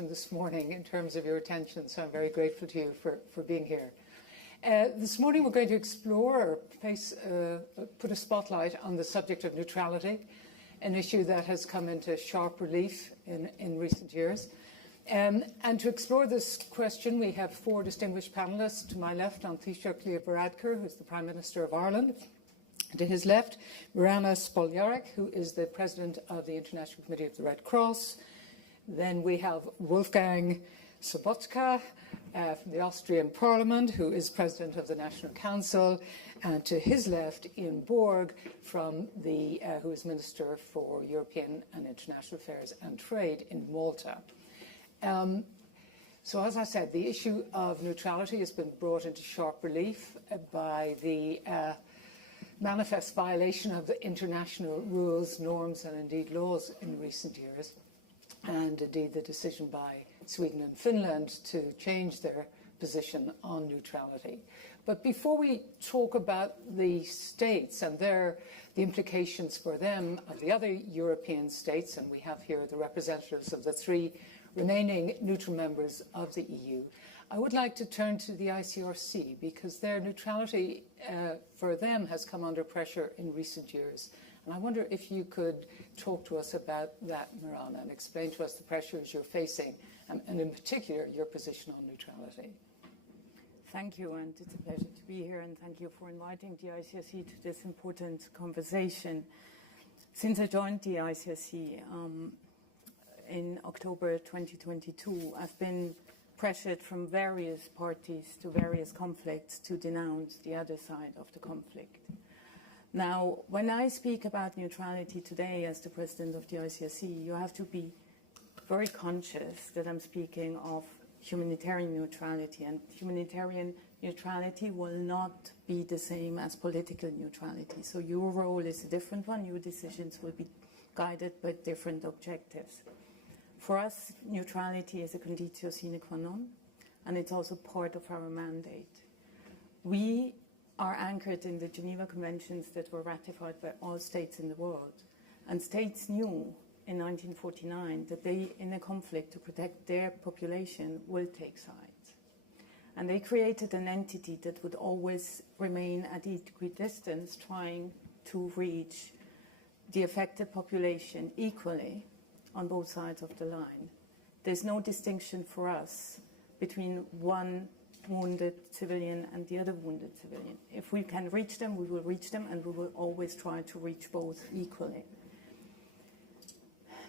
this morning in terms of your attention, so I'm very grateful to you for being here. This morning we're going to explore or put a spotlight on the subject of neutrality, an issue that has come into sharp relief in recent years. And to explore this question, we have four distinguished panellists. To my left, An Taoiseach Leo Varadkar, who's the Prime Minister of Ireland. To his left, Mirana Spoljaric, who is the President of the International Committee of the Red Cross. Then we have Wolfgang Sobotka from the Austrian Parliament, who is President of the National Council. And to his left, Ian Borg, from who is Minister for European and International Affairs and Trade in Malta. So as I said, the issue of neutrality has been brought into sharp relief by the manifest violation of the international rules, norms and indeed laws in recent years, and indeed the decision by Sweden and Finland to change their position on neutrality. But before we talk about the states and the implications for them of the other European states, and we have here the representatives of the three remaining neutral members of the EU, I would like to turn to the ICRC because their neutrality for them has come under pressure in recent years. And I wonder if you could talk to us about that, Mirana, and explain to us the pressures you're facing, and in particular, your position on neutrality. Thank you, and it's a pleasure to be here, and thank you for inviting the ICRC to this important conversation. Since I joined the ICRC in October 2022, I've been pressured from various parties to various conflicts to denounce the other side of the conflict. Now, when I speak about neutrality today as the President of the ICRC, you have to be very conscious that I'm speaking of humanitarian neutrality, and humanitarian neutrality will not be the same as political neutrality. So your role is a different one. Your decisions will be guided by different objectives. For us, neutrality is a conditio sine qua non, and it's also part of our mandate. We are anchored in the Geneva Conventions that were ratified by all states in the world. And states knew in 1949 that they, in a conflict to protect their population, will take sides. And they created an entity that would always remain at equidistance, trying to reach the affected population equally on both sides of the line. There's no distinction for us between one wounded civilian and the other wounded civilian. If we can reach them, we will reach them, and we will always try to reach both equally.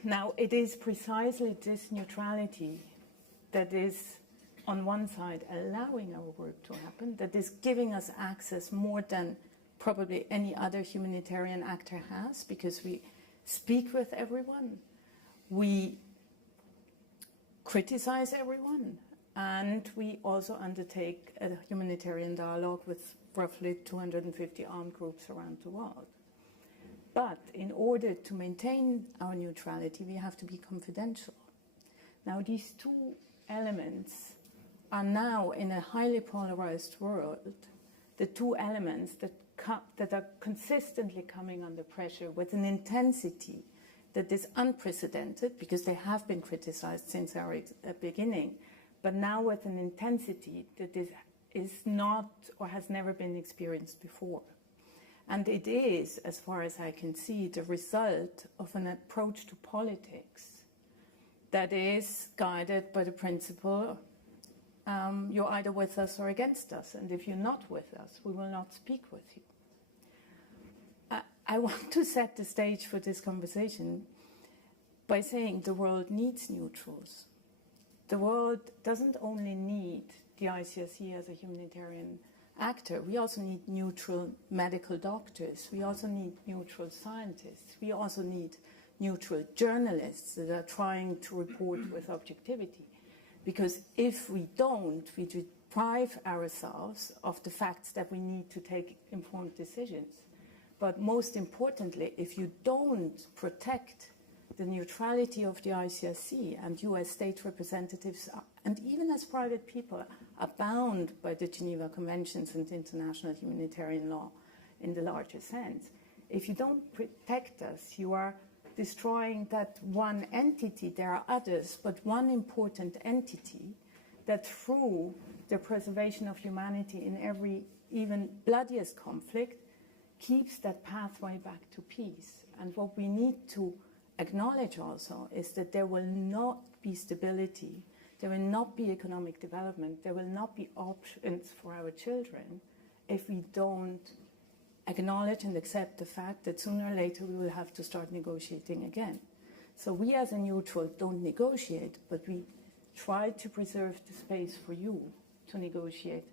Now, it is precisely this neutrality that is, on one side, allowing our work to happen, that is giving us access more than probably any other humanitarian actor has, because we speak with everyone, we criticize everyone, and we also undertake a humanitarian dialogue with roughly 250 armed groups around the world. But in order to maintain our neutrality, we have to be confidential. Now, these two elements are now, in a highly polarized world, the two elements that are consistently coming under pressure with an intensity that is unprecedented, because they have been criticized since our beginning, but now with an intensity that is not or has never been experienced before. And it is, as far as I can see, the result of an approach to politics that is guided by the principle, you're either with us or against us, and if you're not with us, we will not speak with you. I want to set the stage for this conversation by saying the world needs neutrals. The world doesn't only need the ICRC as a humanitarian actor. We also need neutral medical doctors. We also need neutral scientists. We also need neutral journalists that are trying to report with objectivity. Because if we don't, we deprive ourselves of the facts that we need to take informed decisions. But most importantly, if you don't protect the neutrality of the ICRC, and you as state representatives, and even as private people, are bound by the Geneva Conventions and international humanitarian law in the larger sense. If you don't protect us, you are destroying that one entity. There are others, but one important entity that through the preservation of humanity in every even bloodiest conflict keeps that pathway back to peace. And what we need to acknowledge also is that there will not be stability, there will not be economic development, there will not be options for our children if we don't acknowledge and accept the fact that sooner or later we will have to start negotiating again. So we as a neutral don't negotiate, but we try to preserve the space for you to negotiate,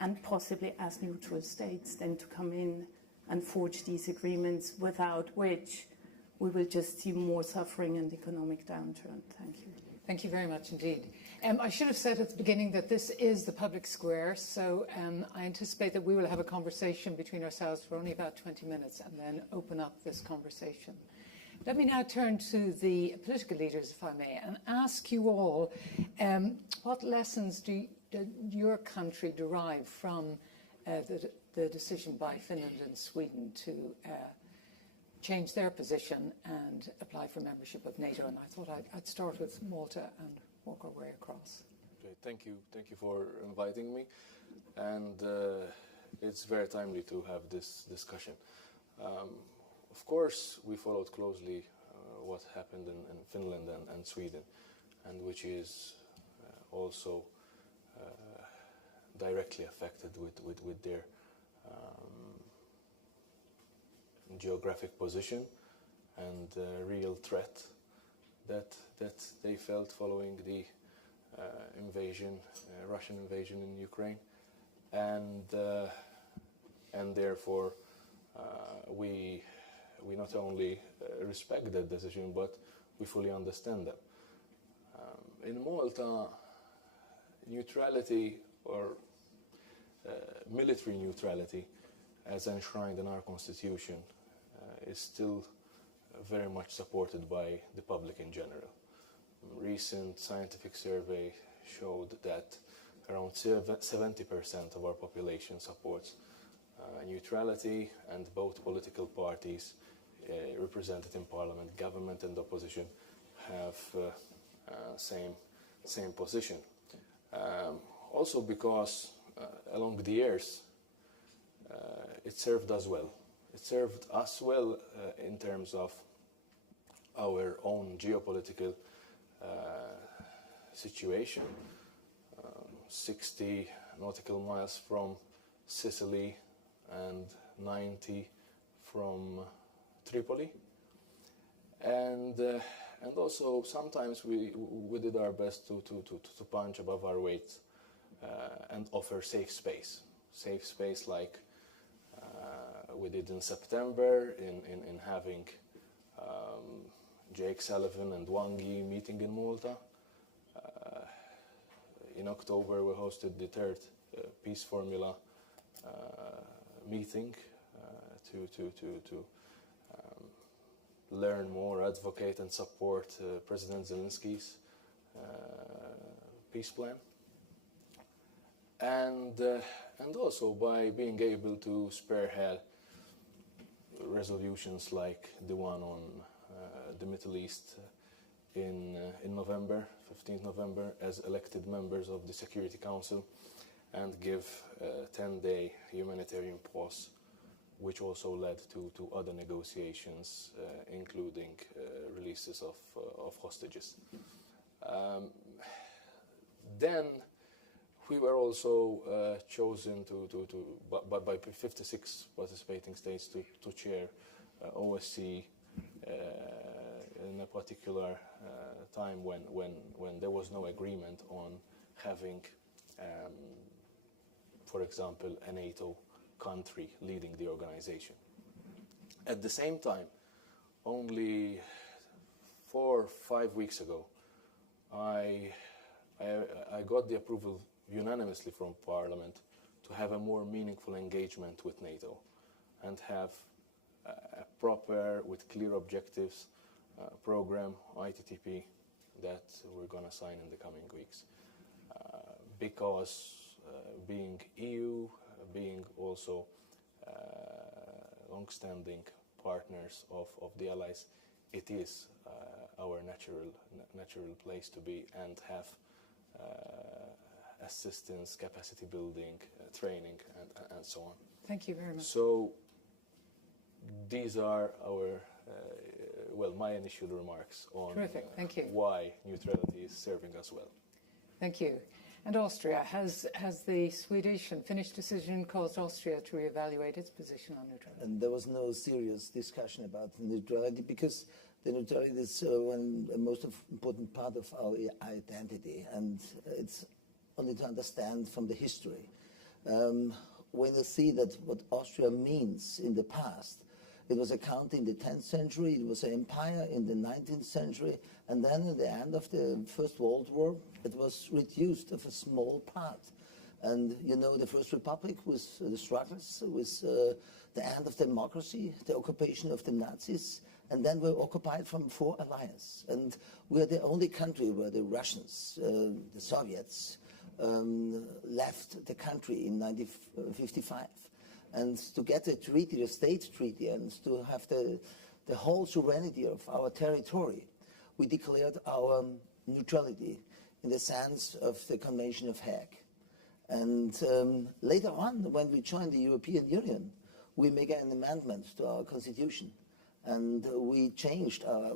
and possibly as neutral states then to come in and forge these agreements, without which we will just see more suffering and economic downturn. Thank you. Thank you very much indeed. I should have said at the beginning that this is the public square, so I anticipate that we will have a conversation between ourselves for only about 20 minutes and then open up this conversation. Let me now turn to the political leaders, if I may, and ask you all, what lessons did your country derive from the decision by Finland and Sweden to change their position and apply for membership of NATO? And I thought I'd start with Malta and work our way across. Okay, thank you for inviting me, and it's very timely to have this discussion. Of course, we followed closely what happened in Finland and Sweden, and which is also directly affected with their geographic position and real threat that they felt following the Russian invasion in Ukraine, and therefore we not only respect that decision, but we fully understand them. In Malta, neutrality or military neutrality, as enshrined in our constitution, is still very much supported by the public in general. Recent scientific survey showed that around 70% of our population supports neutrality, and both political parties represented in parliament, government and opposition, have same position. Also because along the years it served us well. It served us well in terms of our own geopolitical situation. 60 nautical miles from Sicily and 90 from Tripoli, and also sometimes we did our best to punch above our weight and offer safe space like we did in September in having Jake Sullivan and Wang Yi meeting in Malta. In October we hosted the third Peace Formula meeting to learn more, advocate and support President Zelensky's peace plan, and also by being able to spearhead resolutions like the one on the Middle East in November, 15th November, as elected members of the Security Council, and give a 10-day humanitarian pause, which also led to other negotiations, including releases of hostages. Then we were also chosen by 56 participating states to chair OSCE in a particular time when there was no agreement on having, for example, a NATO country leading the organization. At the same time, only 4 or 5 weeks ago, I got the approval unanimously from Parliament to have a more meaningful engagement with NATO and have a proper, with clear objectives, program, ITTP, that we're going to sign in the coming weeks. Because being EU, being also long-standing partners of the Allies, it is our natural place to be and have assistance, capacity building, training, and so on. Thank you very much. So these are my initial remarks on Terrific. Thank you. why neutrality is serving us well. Thank you. And Austria, has the Swedish and Finnish decision caused Austria to reevaluate its position on neutrality? And there was no serious discussion about neutrality because the neutrality is the most important part of our identity, and it's only to understand from the history. When you see that what Austria means in the past, it was a county in the 10th century, it was an empire in the 19th century, and then at the end of the First World War, it was reduced to a small part. And you know, the First Republic was the struggles, with the end of democracy, the occupation of the Nazis, and then we were occupied from 4 alliances. And we are the only country where the Russians, the Soviets, left the country in 1955. And to get a treaty, a state treaty, and to have the whole sovereignty of our territory, we declared our neutrality in the sense of the Convention of Hague. And later on, when we joined the European Union, we made an amendment to our constitution, and we changed our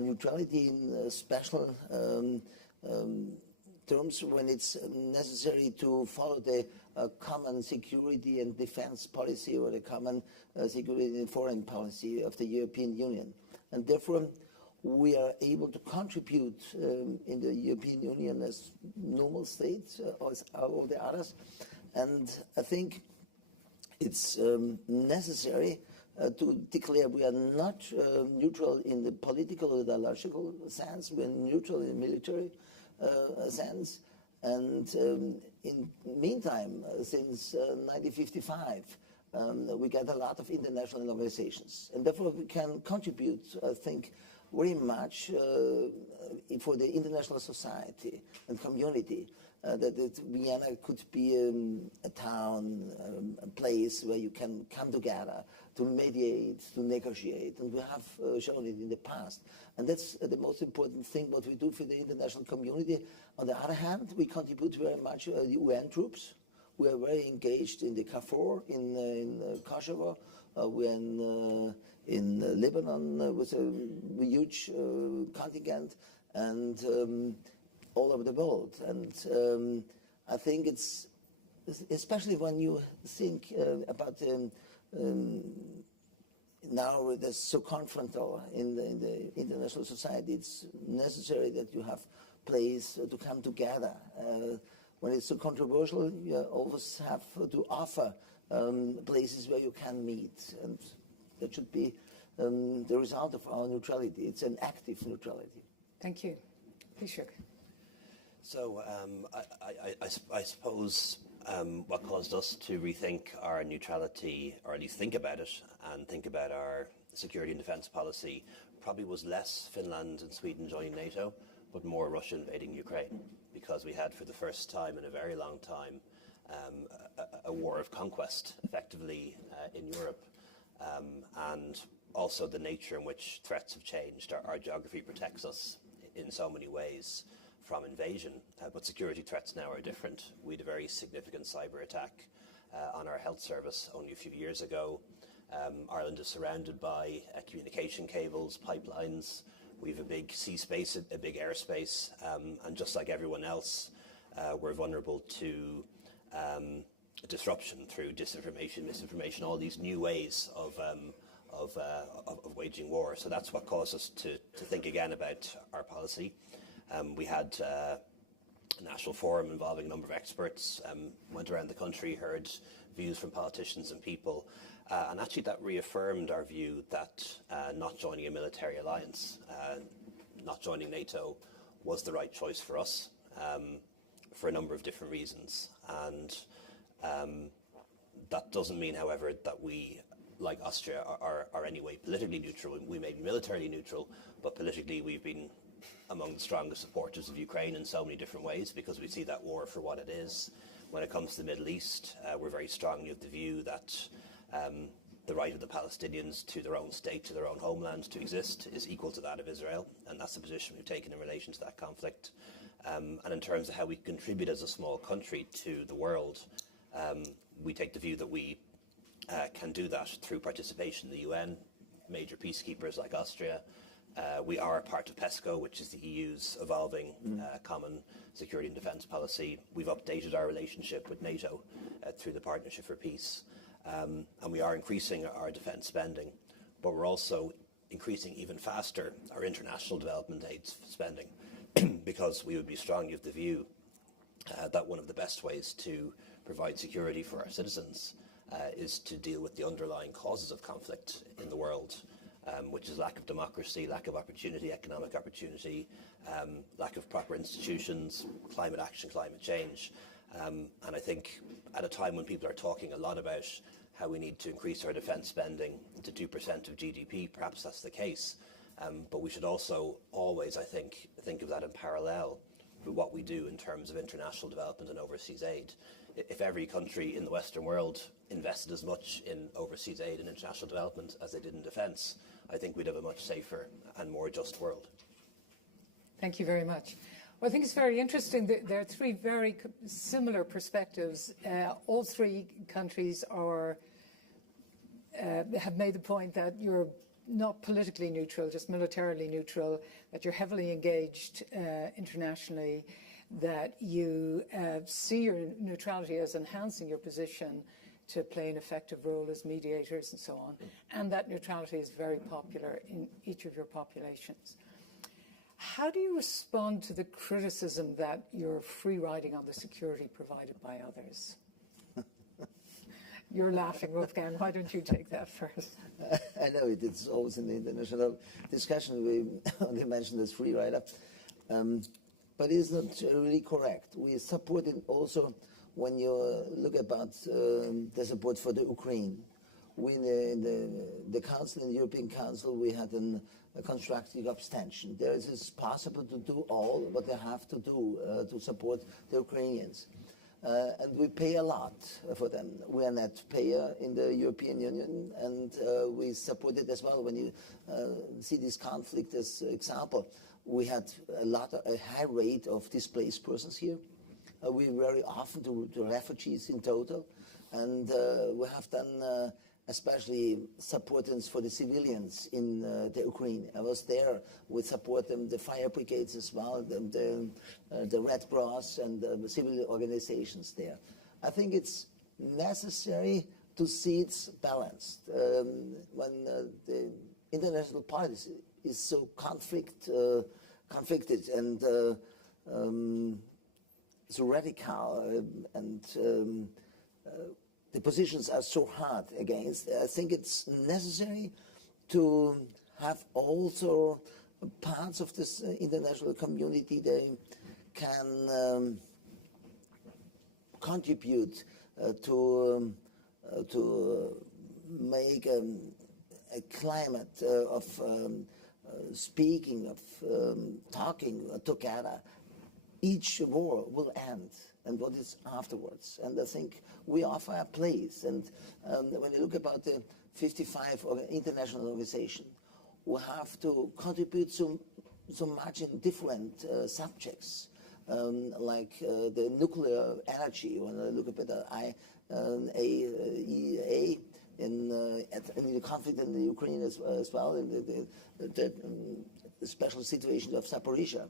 neutrality in special terms when it's necessary to follow the common security and defense policy or the common security and foreign policy of the European Union. And therefore, we are able to contribute in the European Union as normal states, as all the others. And I think it's necessary to declare we are not neutral in the political or ideological sense, we are neutral in the military sense. And in the meantime, since 1955, we get a lot of international organizations. And therefore we can contribute, I think, very much for the international society and community, that Vienna could be a town, a place where you can come together to mediate, to negotiate, and we have shown it in the past. And that's the most important thing, what we do for the international community. On the other hand, we contribute very much the UN troops. We are very engaged in the KFOR, in Kosovo. We're in Lebanon with a huge contingent, and all over the world. And I think it's, especially when you think about now that's so confrontal in the international society, it's necessary that you have place to come together. When it's so controversial, you always have to offer places where you can meet, and that should be the result of our neutrality. It's an active neutrality. Thank you. Please, Shuk. So I suppose what caused us to rethink our neutrality, or at least think about it, and think about our security and defence policy, probably was less Finland and Sweden joining NATO, but more Russia invading Ukraine, because we had for the first time in a very long time a war of conquest, effectively, in Europe, and also the nature in which threats have changed. Our geography protects us in so many ways from invasion, but security threats now are different. We had a very significant cyber attack on our health service only a few years ago. Ireland is surrounded by communication cables, pipelines. We have a big sea space, a big airspace, and just like everyone else, we're vulnerable to disruption through disinformation, misinformation, all these new ways of waging war. So that's what caused us to think again about our policy. We had a national forum involving a number of experts, went around the country, heard views from politicians and people, and actually that reaffirmed our view that not joining a military alliance, not joining NATO, was the right choice for us, for a number of different reasons. And that doesn't mean, however, that we, like Austria, are anyway politically neutral. We may be militarily neutral, but politically we've been among the strongest supporters of Ukraine in so many different ways, because we see that war for what it is. When it comes to the Middle East, we're very strongly of the view that the right of the Palestinians to their own state, to their own homeland, to exist is equal to that of Israel, and that's the position we've taken in relation to that conflict. And in terms of how we contribute as a small country to the world, we take the view that we can do that through participation in the UN, major peacekeepers like Austria. We are part of PESCO, which is the EU's evolving common security and defence policy. We've updated our relationship with NATO through the Partnership for Peace. And we are increasing our defence spending, but we're also increasing even faster our international development aid spending because we would be strongly of the view that one of the best ways to provide security for our citizens is to deal with the underlying causes of conflict in the world, which is lack of democracy, lack of opportunity, economic opportunity, lack of proper institutions, climate action, climate change. And I think at a time when people are talking a lot about how we need to increase our defence spending to 2% of GDP, perhaps that's the case. But we should also always, I think of that in parallel with what we do in terms of international development and overseas aid. If every country in the Western world invested as much in overseas aid and international development as they did in defence, I think we'd have a much safer and more just world. Thank you very much. Well, I think it's very interesting that there are three very similar perspectives. All three countries have made the point that you're not politically neutral, just militarily neutral, that you're heavily engaged internationally, that you see your neutrality as enhancing your position to play an effective role as mediators and so on, and that neutrality is very popular in each of your populations. How do you respond to the criticism that you're free riding on the security provided by others? You're laughing, Wolfgang. Why don't you take that first? I know it's always in the international discussion. We only mentioned as free rider, but it's not really correct. We support it also when you look about the support for the Ukraine. We in the Council, in the European Council, we had a constructive abstention. There is it's possible to do all what they have to do to support the Ukrainians. And we pay a lot for them. We are net payer in the European Union, and we support it as well. When you see this conflict as example, we had a high rate of displaced persons here. We very often do refugees in total, and we have done especially supportance for the civilians in the Ukraine. I was there. We support them, the fire brigades as well, the Red Cross and the civil organizations there. I think it's necessary to see it's balanced. When the international policy is so conflicted and so radical and the positions are so hard against, I think it's necessary to have also parts of this international community they can contribute to make a climate of speaking, of talking together. Each war will end, and what is afterwards. And I think we offer a place. And when you look about the 55 international organization, we have to contribute so much in different subjects, like the nuclear energy. When I look at the IAEA in the conflict in the Ukraine as well, in the special situation of Zaporizhzhia.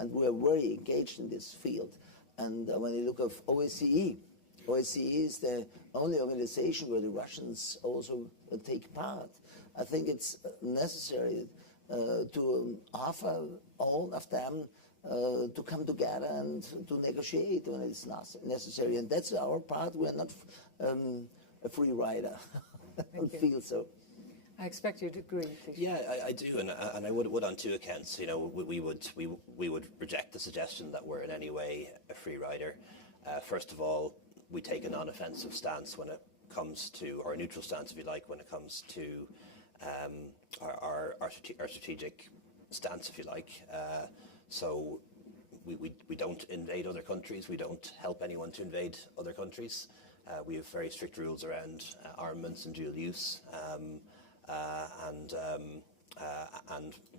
And we are very engaged in this field. And when you look at OSCE, OSCE is the only organization where the Russians also take part. I think it's necessary to offer all of them to come together and to negotiate when it's necessary. And that's our part. We are not a free rider. I feel so. I expect you to agree. Yeah, I do, and I would on two accounts. You know, we would reject the suggestion that we're in any way a free rider. First of all, we take a non-offensive stance when it comes to, or a neutral stance, if you like, when it comes to our strategic stance, if you like. So we don't invade other countries. We don't help anyone to invade other countries. We have very strict rules around armaments and dual use, and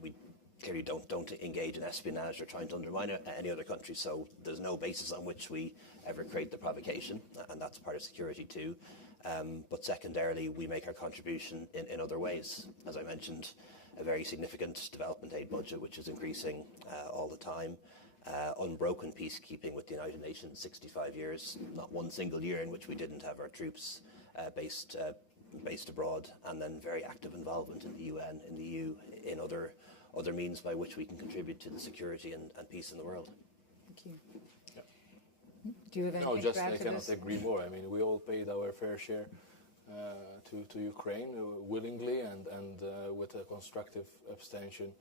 we clearly don't engage in espionage or trying to undermine any other country. So there's no basis on which we ever create the provocation, and that's part of security too. But secondarily, we make our contribution in other ways. As I mentioned, a very significant development aid budget, which is increasing all the time. Unbroken peacekeeping with the United Nations, 65 years, not one single year in which we didn't have our troops based abroad, and then very active involvement in the UN, in the EU, in other means by which we can contribute to the security and peace in the world. Thank you. Do you have anything to add I to cannot this? agree more. I mean, we all paid our fair share to Ukraine willingly and with a constructive abstention,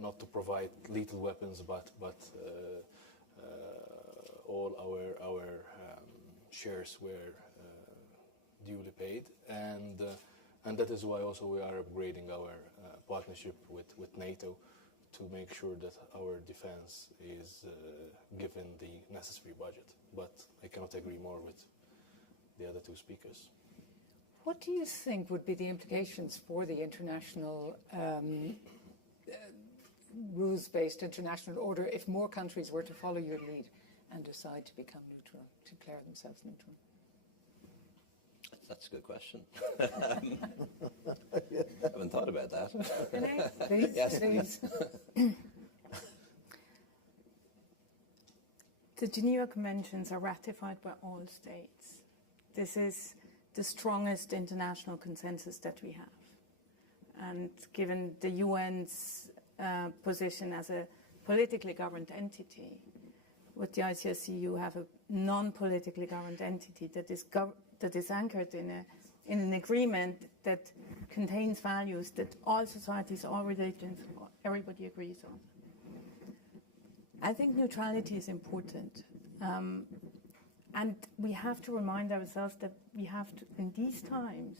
not to provide lethal weapons, but all our shares were duly paid, and that is why also we are upgrading our partnership with NATO to make sure that our defense is given the necessary budget. But I cannot agree more with the other two speakers. What do you think would be the implications for the international rules-based international order if more countries were to follow your lead and decide to become neutral, to declare themselves neutral? That's a good question. I haven't thought about that. Can I? Please, Yes, please. The Geneva Conventions are ratified by all states. This is the strongest international consensus that we have. And given the UN's position as a politically governed entity, with the ICSC you have a non-politically governed entity that is anchored in an agreement that contains values that all societies, all religions, everybody agrees on. I think neutrality is important. And we have to remind ourselves that we have to, in these times,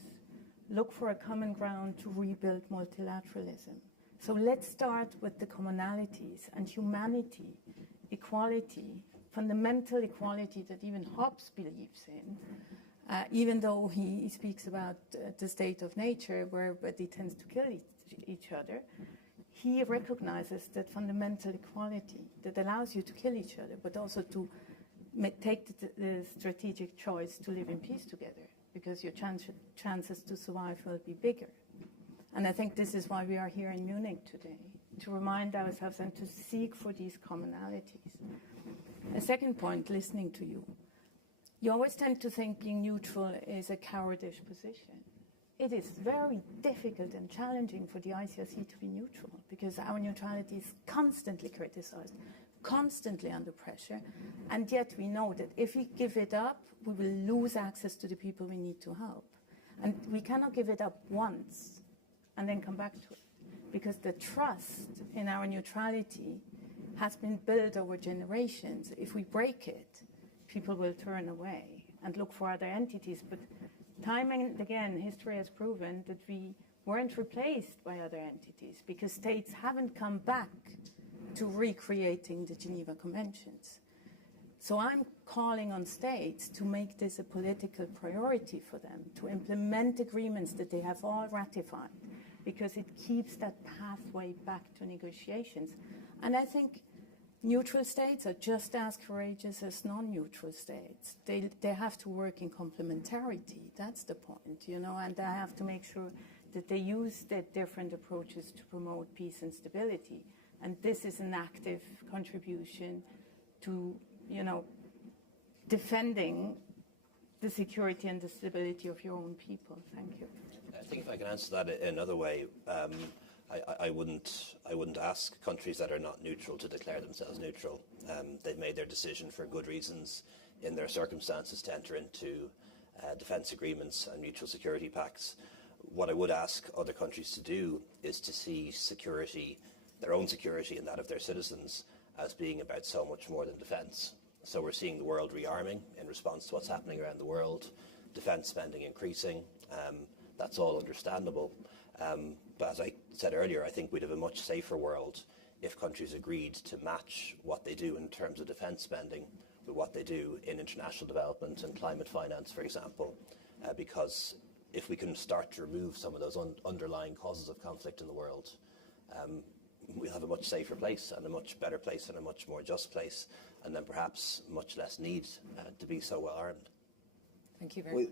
look for a common ground to rebuild multilateralism. So let's start with the commonalities and humanity, equality, fundamental equality that even Hobbes believes in, even though he speaks about the state of nature where everybody tends to kill each other. He recognizes that fundamental equality that allows you to kill each other, but also to take the strategic choice to live in peace together, because your chances to survive will be bigger. And I think this is why we are here in Munich today, to remind ourselves and to seek for these commonalities. A second point, listening to you. You always tend to think being neutral is a cowardice position. It is very difficult and challenging for the ICRC to be neutral, because our neutrality is constantly criticized, constantly under pressure, and yet we know that if we give it up, we will lose access to the people we need to help. And we cannot give it up once and then come back to it, because the trust in our neutrality has been built over generations. If we break it, people will turn away and look for other entities. But time and again, history has proven that we weren't replaced by other entities, because states haven't come back to recreating the Geneva Conventions. So I'm calling on states to make this a political priority for them, to implement agreements that they have all ratified, because it keeps that pathway back to negotiations. And I think neutral states are just as courageous as non-neutral states. They have to work in complementarity. That's the point, you know, and they have to make sure that they use their different approaches to promote peace and stability. And this is an active contribution to, you know, defending the security and the stability of your own people. Thank you. I think if I can answer that in another way, I wouldn't ask countries that are not neutral to declare themselves neutral. They've made their decision for good reasons in their circumstances to enter into defence agreements and mutual security pacts. What I would ask other countries to do is to see security, their own security and that of their citizens, as being about so much more than defence. So we're seeing the world rearming in response to what's happening around the world, defence spending increasing. That's all understandable. But as I said earlier, I think we'd have a much safer world if countries agreed to match what they do in terms of defence spending what they do in international development and climate finance, for example, because if we can start to remove some of those underlying causes of conflict in the world, we'll have a much safer place and a much better place and a much more just place, and then perhaps much less need to be so well armed. Thank you very much.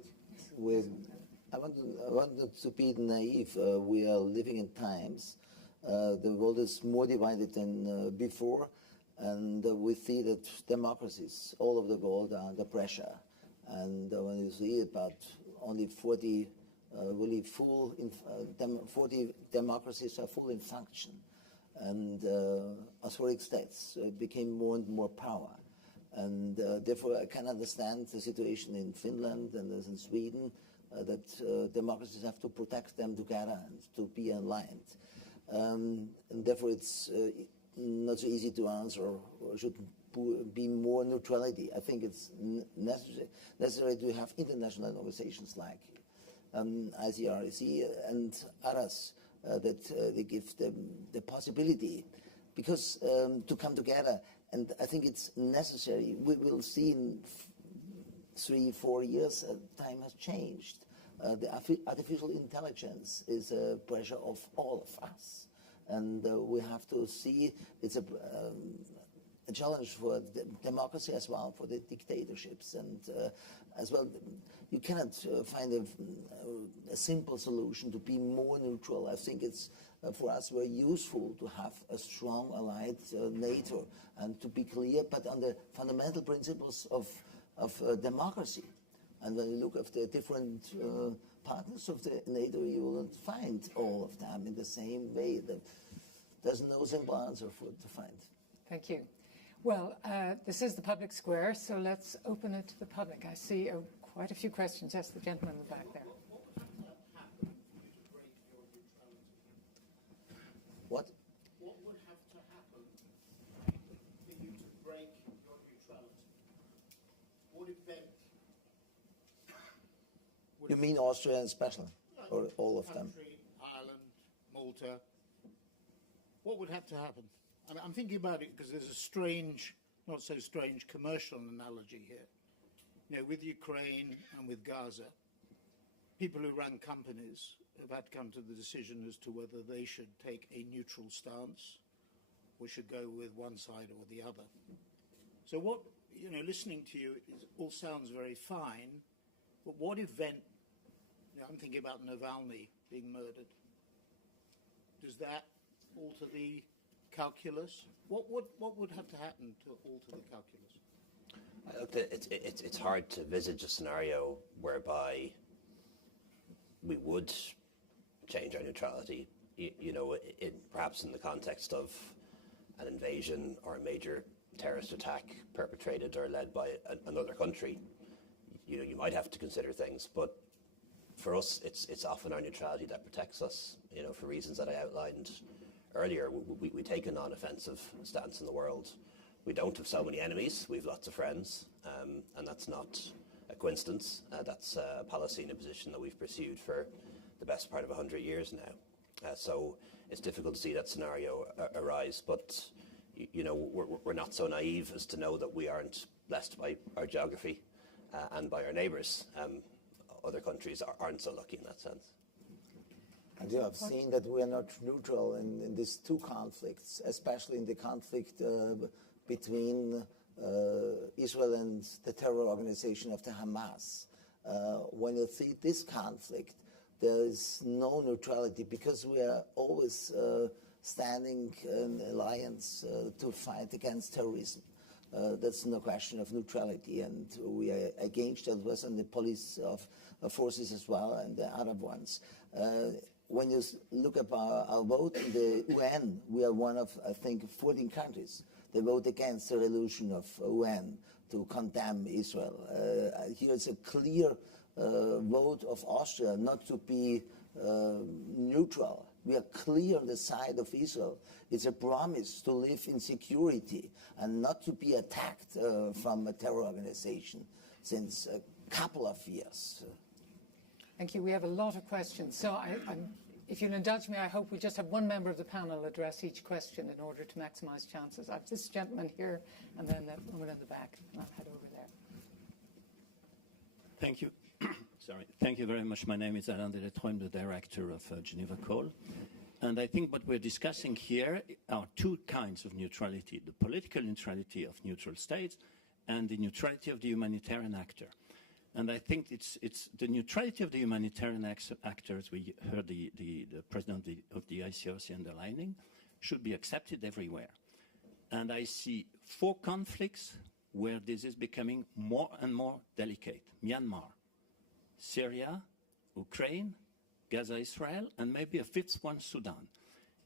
I wanted to be naive. We are living in times. The world is more divided than before, and we see that democracies all over the world are under pressure. And when you see about only 40 democracies are full in function, and authoritative states became more and more power. And therefore, I can understand the situation in Finland and in Sweden, that democracies have to protect them together and to be aligned. And therefore, it's not so easy to answer, or should be more neutrality. I think it's necessary to have international organizations like ICRC and others that they give them the possibility, because to come together. And I think it's necessary. We will see in 3-4 years, time has changed. The artificial intelligence is a pressure of all of us. And we have to see it's a challenge for the democracy as well, for the dictatorships. And as well, you cannot find a simple solution to be more neutral. I think it's for us very useful to have a strong allied NATO and to be clear, but on the fundamental principles of democracy. And when you look at the different partners of the NATO, you will not find all of them in the same way. There's no simple answer to find. Thank you. Well, this is the public square, so let's open it to the public. I see quite a few questions. Yes, the gentleman in the back there. What? What would have to happen for you to break your neutrality? What event? You mean Austria and special, or all of them? Ireland, Malta. What would have to happen? I'm thinking about it because there's a strange, not so strange, commercial analogy here. You know, with Ukraine and with Gaza, people who run companies have had to come to the decision as to whether they should take a neutral stance or should go with one side or the other. So what, you know, listening to you, it all sounds very fine, but what event, you know, I'm thinking about Navalny being murdered. Does that alter the calculus? What would have to happen to alter the calculus? I looked at it's hard to envisage a scenario whereby we would change our neutrality, you know, perhaps in the context of an invasion or a major terrorist attack perpetrated or led by another country. You know, you might have to consider things, but for us, it's often our neutrality that protects us, you know, for reasons that I outlined earlier. We take a non-offensive stance in the world. We don't have so many enemies. We have lots of friends, and that's not a coincidence. That's a policy and a position that we've pursued for the best part of 100 years now. So it's difficult to see that scenario arise, but you know, we're not so naive as to know that we aren't blessed by our geography and by our neighbours. Other countries aren't so lucky in that sense. And you have seen that we are not neutral in these two conflicts, especially in the conflict between Israel and the terror organization of the Hamas. When you see this conflict, there is no neutrality because we are always standing in alliance to fight against terrorism. That's no question of neutrality, and we are against that was on the police of forces as well and the other ones. When you look at our vote in the UN, we are one of, I think, 14 countries. They vote against the resolution of UN to condemn Israel. Here is a clear vote of Austria not to be neutral. We are clear on the side of Israel. It's a promise to live in security and not to be attacked from a terror organization since a couple of years. Thank you. We have a lot of questions. So if you'll indulge me, I hope we just have one member of the panel address each question in order to maximise chances. I have this gentleman here and then that woman in the back. And I'll head over there. Thank you. Sorry. Thank you very much. My name is Alain Delettre. I'm the director of Geneva Call. And I think what we're discussing here are two kinds of neutrality, the political neutrality of neutral states and the neutrality of the humanitarian actor. And I think it's the neutrality of the humanitarian actor, as we heard the president of the ICRC underlining, should be accepted everywhere. And I see 4 conflicts where this is becoming more and more delicate. Myanmar, Syria, Ukraine, Gaza, Israel, and maybe a 5th one, Sudan.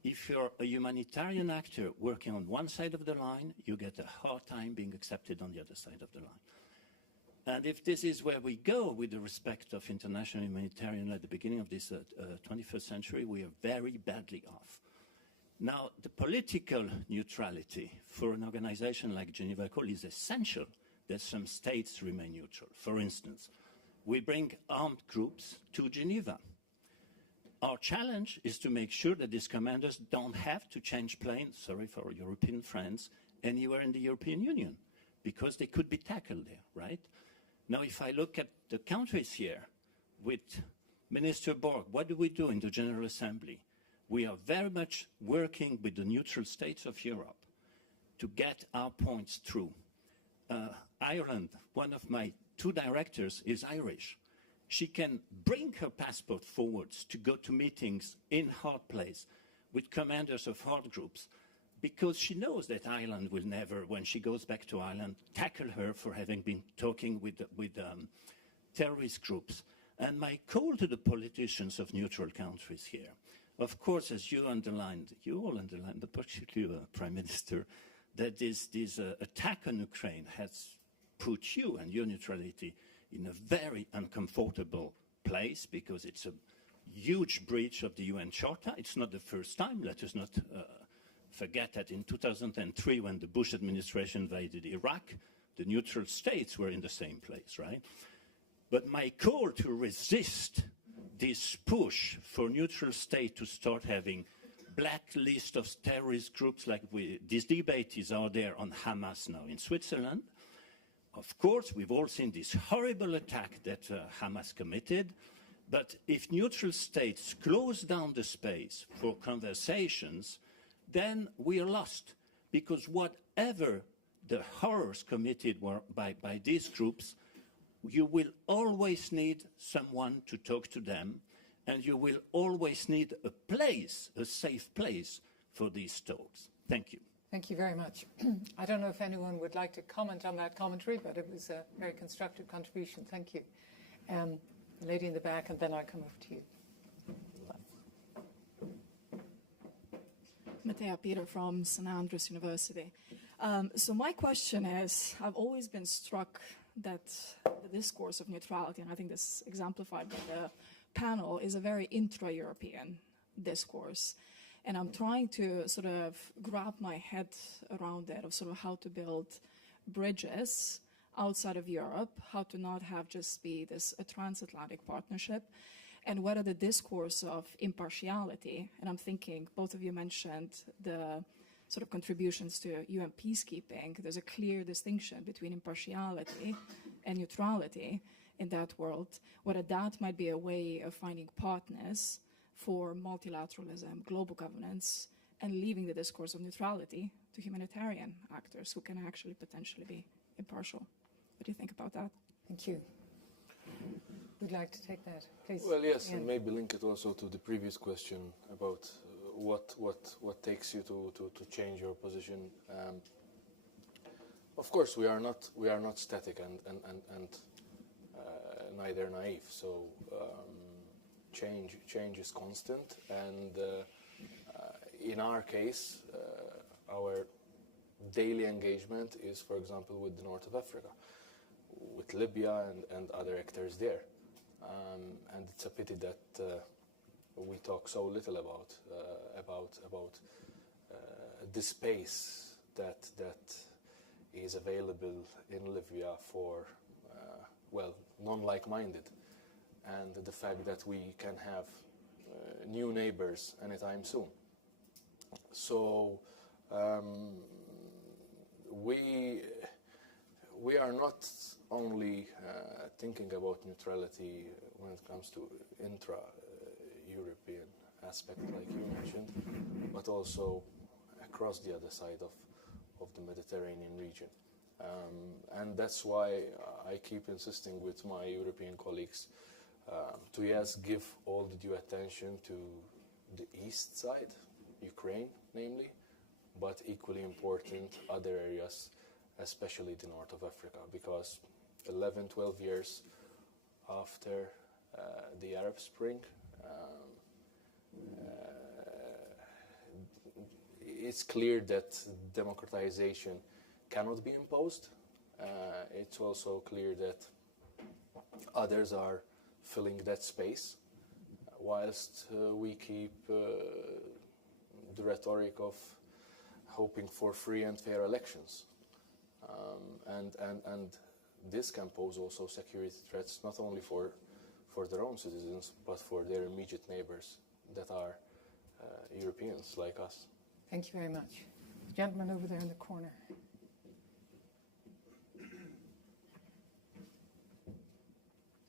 If you're a humanitarian actor working on one side of the line, you get a hard time being accepted on the other side of the line. And if this is where we go with the respect of international humanitarian at the beginning of this 21st century, we are very badly off. Now, the political neutrality for an organization like Geneva Call is essential that some states remain neutral. For instance, we bring armed groups to Geneva. Our challenge is to make sure that these commanders don't have to change planes, sorry for European friends, anywhere in the European Union, because they could be tackled there, right? Now, if I look at the countries here, with Minister Borg, what do we do in the General Assembly? We are very much working with the neutral states of Europe to get our points through. Ireland, one of my 2 directors is Irish. She can bring her passport forwards to go to meetings in hard place with commanders of hard groups because she knows that Ireland will never, when she goes back to Ireland, tackle her for having been talking with terrorist groups. And my call to the politicians of neutral countries here, of course, as you all underlined, but particularly Prime Minister, that this attack on Ukraine has put you and your neutrality in a very uncomfortable place because it's a huge breach of the UN Charter. It's not the first time. Let us not forget that in 2003, when the Bush administration invaded Iraq, the neutral states were in the same place, right? But my call to resist this push for neutral states to start having blacklist of terrorist groups like this debate is out there on Hamas now in Switzerland. Of course, we've all seen this horrible attack that Hamas committed. But if neutral states close down the space for conversations, then we are lost. Because whatever the horrors committed were by these groups, you will always need someone to talk to them, and you will always need a place, a safe place for these talks. Thank you. Thank you very much. I don't know if anyone would like to comment on that commentary, but it was a very constructive contribution. Thank you. The lady in the back, and then I'll come over to you. Matea Peter from St. Andrews University. So my question is, I've always been struck that the discourse of neutrality, and I think this is exemplified by the panel, is a very intra-European discourse. And I'm trying to sort of grab my head around that, of sort of how to build bridges outside of Europe, how to not have just be this a transatlantic partnership, and whether the discourse of impartiality, and I'm thinking both of you mentioned the sort of contributions to UN peacekeeping, there's a clear distinction between impartiality and neutrality in that world, whether that might be a way of finding partners for multilateralism, global governance, and leaving the discourse of neutrality to humanitarian actors who can actually potentially be impartial. What do you think about that? Thank you. Would like to take that, please? Well, yes, Ian. and maybe link it also to the previous question about what takes you to change your position. Of course, we are not static and neither naive. So change is constant, and in our case, our daily engagement is, for example, with the North of Africa, with Libya and other actors there. And it's a pity that we talk so little about the space that is available in Libya for non-like-minded, and the fact that we can have new neighbors anytime soon. So we are not only thinking about neutrality when it comes to intra-European aspect, like you mentioned, but also across the other side of the Mediterranean region. And that's why I keep insisting with my European colleagues to, yes, give all the due attention to the east side, Ukraine namely, but equally important other areas, especially the north of Africa, because 11, 12 years after the Arab Spring, it's clear that democratization cannot be imposed. It's also clear that others are filling that space, whilst we keep the rhetoric of hoping for free and fair elections. And this can pose also security threats, not only for their own citizens, but for their immediate neighbors that are Europeans like us. Thank you very much. The gentleman over there in the corner.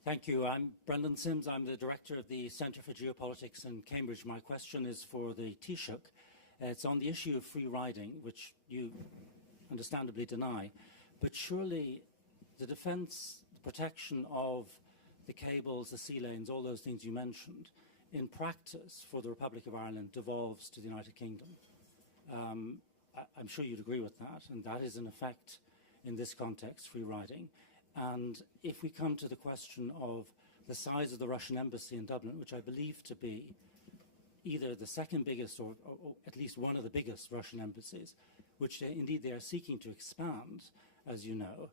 Thank you. I'm Brendan Sims. I'm the director of the Centre for Geopolitics in Cambridge. My question is for the Taoiseach. It's on the issue of free riding, which you understandably deny. But surely the defence, the protection of the cables, the sea lanes, all those things you mentioned, in practice for the Republic of Ireland devolves to the United Kingdom. I'm sure you'd agree with that, and that is in effect, in this context, free riding. And if we come to the question of the size of the Russian embassy in Dublin, which I believe to be either the second biggest or at least one of the biggest Russian embassies, which indeed they are seeking to expand, as you know,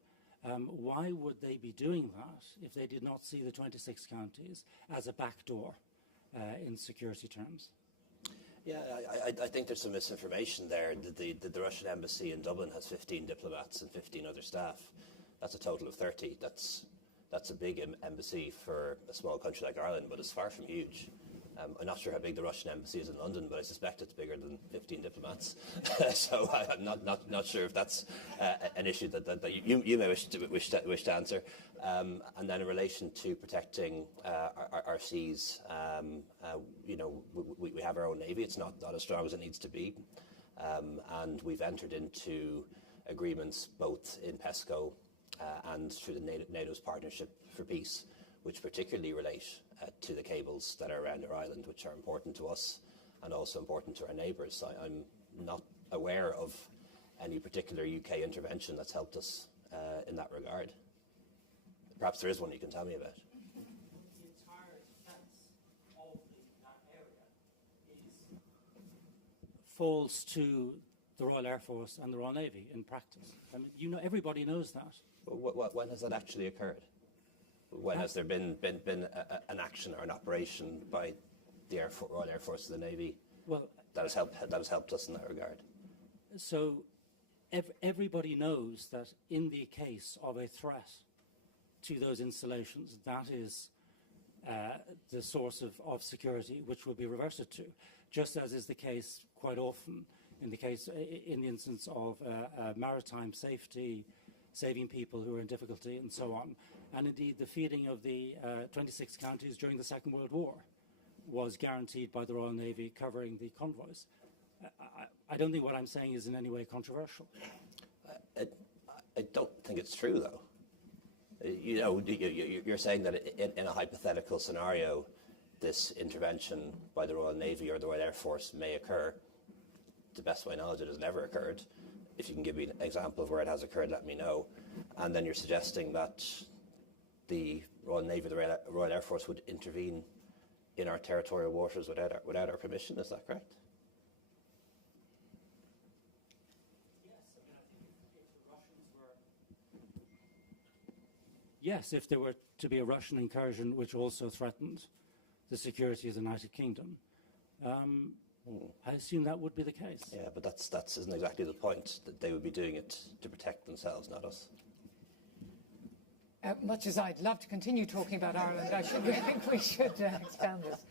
why would they be doing that if they did not see the 26 counties as a backdoor in security terms? Yeah, I think there's some misinformation there. The Russian embassy in Dublin has 15 diplomats and 15 other staff. That's a total of 30. That's a big embassy for a small country like Ireland, but it's far from huge. I'm not sure how big the Russian embassy is in London, but I suspect it's bigger than 15 diplomats. So I'm not sure if that's an issue that you may wish to answer. And then in relation to protecting our seas, you know, we have our own navy. It's not as strong as it needs to be, and we've entered into agreements both in PESCO and through the NATO's Partnership for Peace, which particularly relate to the cables that are around our island, which are important to us and also important to our neighbours. I'm not aware of any particular UK intervention that's helped us in that regard. Perhaps there is one you can tell me about. The entire defence of that area falls to the Royal Air Force and the Royal Navy in practice. I mean, you know, everybody knows that. When has that actually occurred? When has there been an action or an operation by the Royal Air Force or the Navy that has helped us in that regard? So everybody knows that in the case of a threat to those installations, that is the source of security which will be reverted to, just as is the case quite often in the instance of maritime safety, saving people who are in difficulty and so on. And indeed, the feeding of the 26 counties during the Second World War was guaranteed by the Royal Navy, covering the convoys. I don't think what I'm saying is in any way controversial. I don't think it's true, though. You know, you're saying that in a hypothetical scenario, this intervention by the Royal Navy or the Royal Air Force may occur. To the best of my knowledge, it has never occurred. If you can give me an example of where it has occurred, let me know. And then you're suggesting that the Royal Navy, the Royal Air Force would intervene in our territorial waters without our permission. Is that correct? Yes, if there were to be a Russian incursion which also threatened the security of the United Kingdom, I assume that would be the case. Yeah, but that isn't exactly the point, that they would be doing it to protect themselves, not us. Much as I'd love to continue talking about Ireland, I think we should expand this.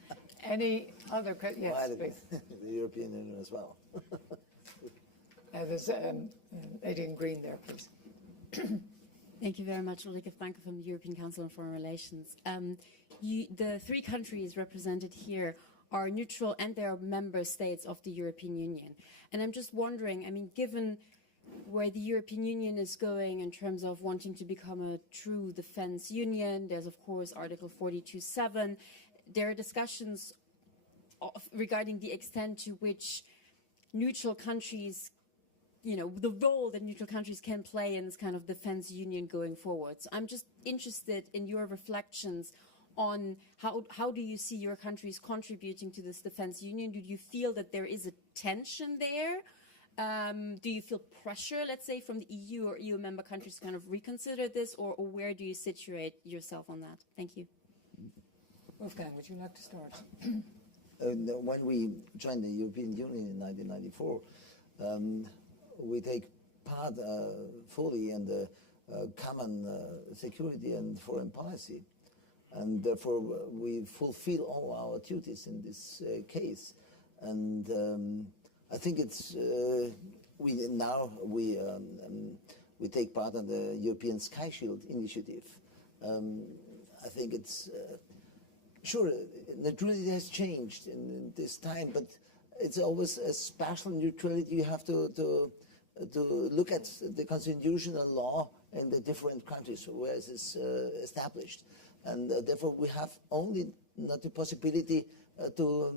Any other questions? Yes, Wider please. the European Union as well. There's lady in green there, please. Thank you very much, Ulrike Franke from the European Council on Foreign Relations. The three countries represented here are neutral and they are member states of the European Union. And I'm just wondering, I mean, given where the European Union is going in terms of wanting to become a true defense union, there's of course Article 42.7. There are discussions regarding the extent to which neutral countries, you know, the role that neutral countries can play in this kind of defense union going forward. So I'm just interested in your reflections on how do you see your countries contributing to this defense union? Do you feel that there is a tension there? Do you feel pressure, let's say, from the EU or EU member countries to kind of reconsider this, or where do you situate yourself on that? Thank you. Wolfgang, would you like to start? When we joined the European Union in 1994, we take part fully in the common security and foreign policy. And therefore, we fulfill all our duties in this case. And I think it's we take part in the European Sky Shield initiative. I think it's sure neutrality has changed in this time, but it's always a special neutrality. You have to look at the constitutional law in the different countries where it is established. And therefore, we have only not the possibility to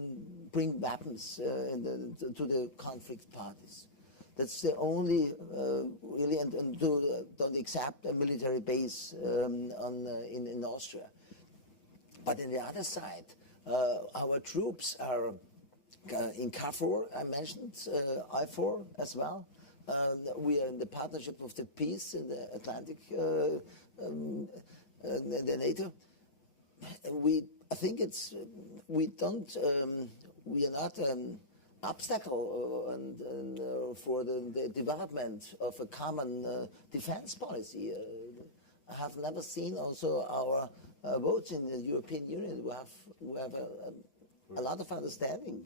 bring weapons to the conflict parties. That's the only really, and don't accept a military base in Austria. But on the other side, our troops are in KFOR, I mentioned, IFOR as well. We are in the partnership of the peace in the Atlantic, the NATO. I think it's we are not an obstacle for the development of a common defense policy. I have never seen also our votes in the European Union. We have a lot of understanding.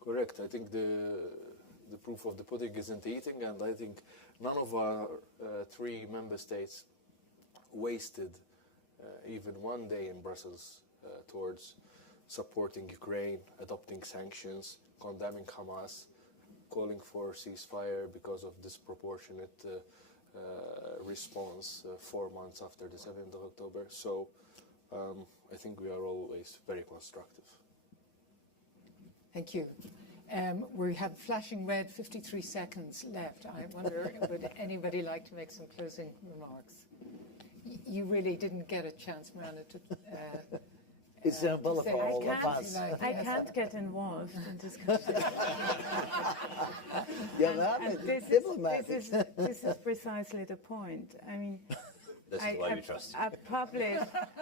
Correct. I think the proof of the pudding isn't eating, and I think none of our three member states wasted even one day in Brussels towards supporting Ukraine, adopting sanctions, condemning Hamas, calling for ceasefire because of disproportionate response 4 months after the 7th of October. So I think we are always very constructive. Thank you. We have flashing red 53 seconds left. I wonder, would anybody like to make some closing remarks? You really didn't get a chance, Miranda, to it's a bullet for all of us. I can't get involved in discussion. This is precisely the point. I mean, this is why we trust you.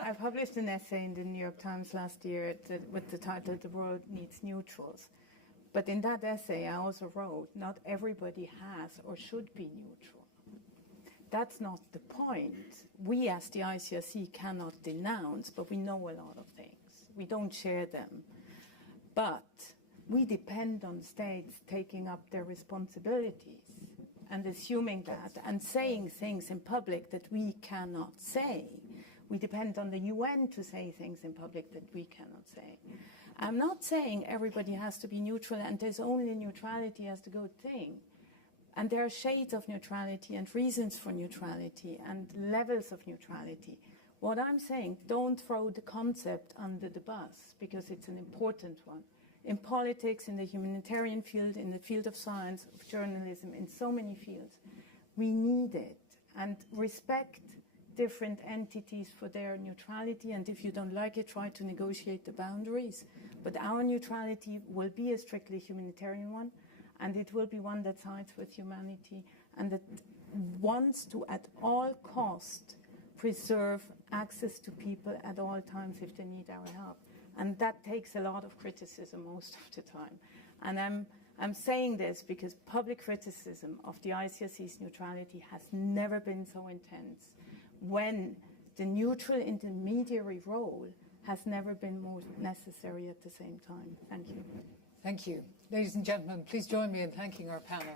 I published an essay in the New York Times last year with the title "The World Needs Neutrals." But in that essay, I also wrote, not everybody has or should be neutral. That's not the point. We as the ICRC cannot denounce, but we know a lot of things. We don't share them. But we depend on states taking up their responsibilities and assuming that and saying things in public that we cannot say. We depend on the UN to say things in public that we cannot say. I'm not saying everybody has to be neutral and there's only neutrality as the good thing. And there are shades of neutrality and reasons for neutrality and levels of neutrality. What I'm saying, don't throw the concept under the bus because it's an important one. In politics, in the humanitarian field, in the field of science, of journalism, in so many fields, we need it. And respect different entities for their neutrality. And if you don't like it, try to negotiate the boundaries. But our neutrality will be a strictly humanitarian one. And it will be one that sides with humanity and that wants to, at all cost, preserve access to people at all times if they need our help. And that takes a lot of criticism most of the time. And I'm saying this because public criticism of the ICRC's neutrality has never been so intense when the neutral intermediary role has never been more necessary at the same time. Thank you. Thank you. Ladies and gentlemen, please join me in thanking our panel.